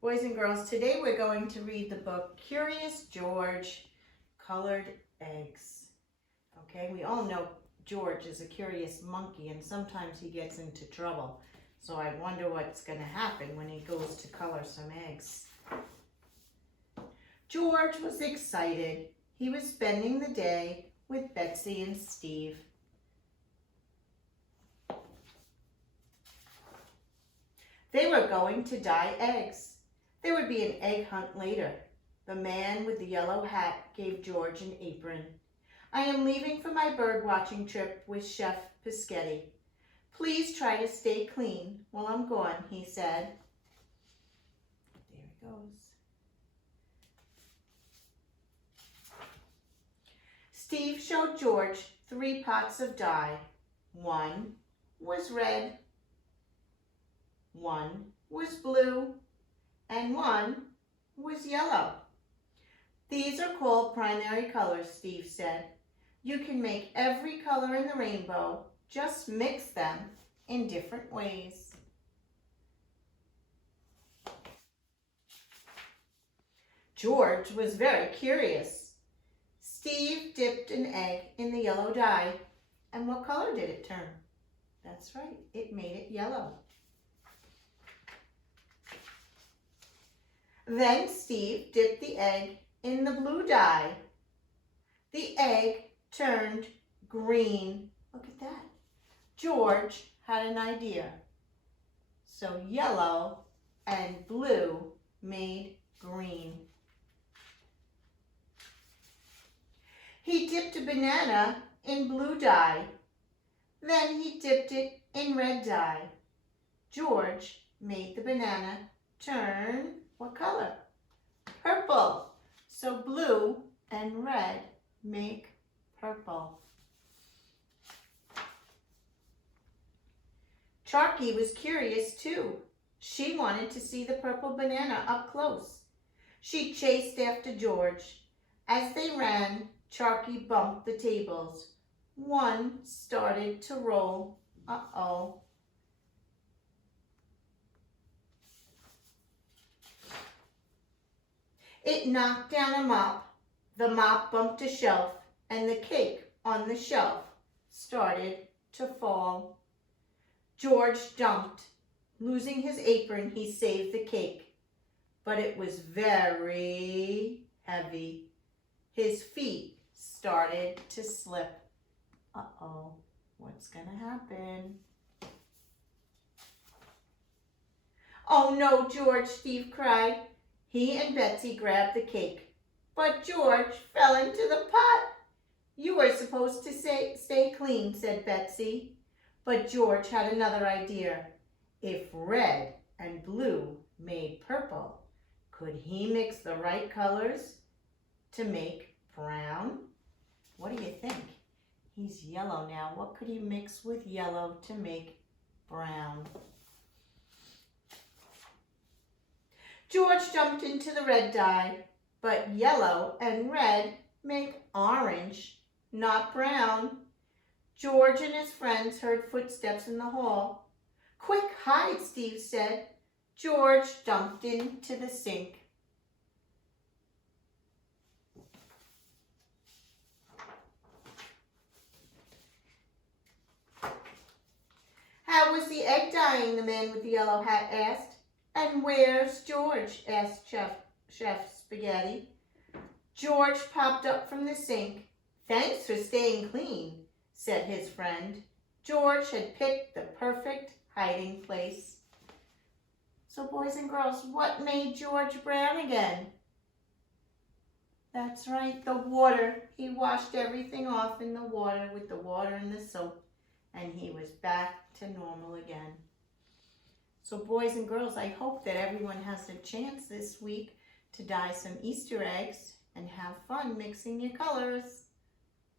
Boys and girls, today we're going to read the book Curious George, Colored Eggs. Okay, we all know George is a curious monkey and sometimes he gets into trouble. So I wonder what's going to happen when he goes to color some eggs. George was excited. He was spending the day with Betsy and Steve. They were going to dye eggs. There would be an egg hunt later. The man with the yellow hat gave George an apron. I am leaving for my bird watching trip with Chef Pischetti. Please try to stay clean while I'm gone, he said. There he goes. Steve showed George 3 pots of dye. One was red, one was blue, and one was yellow. These are called primary colors, Steve said. You can make every color in the rainbow, just mix them in different ways. George was very curious. Steve dipped an egg in the yellow dye, and what color did it turn? That's right, it made it yellow. Then Steve dipped the egg in the blue dye. The egg turned green. Look at that. George had an idea. So yellow and blue made green. He dipped a banana in blue dye. Then he dipped it in red dye. George made the banana turn what color? Purple. So blue and red make purple. Charky was curious too. She wanted to see the purple banana up close. She chased after George. As they ran, Charky bumped the tables. One started to roll. Uh-oh. It knocked down a mop. The mop bumped a shelf, and the cake on the shelf started to fall. George jumped. Losing his apron, he saved the cake, but it was very heavy. His feet started to slip. Uh-oh, what's gonna happen? Oh no, George, Steve cried. He and Betsy grabbed the cake, but George fell into the pot. You were supposed to stay clean, said Betsy. But George had another idea. If red and blue made purple, could he mix the right colors to make brown? What do you think? He's yellow now. What could he mix with yellow to make brown? George jumped into the red dye, but yellow and red make orange, not brown. George and his friends heard footsteps in the hall. Quick, hide, Steve said. George dumped into the sink. How was the egg dyeing? The man with the yellow hat asked. And where's George? Asked Chef Spaghetti. George popped up from the sink. Thanks for staying clean, said his friend. George had picked the perfect hiding place. So boys and girls, what made George brown again? That's right, the water. He washed everything off in the water with the water and the soap, and he was back to normal again. So boys and girls, I hope that everyone has a chance this week to dye some Easter eggs and have fun mixing your colors.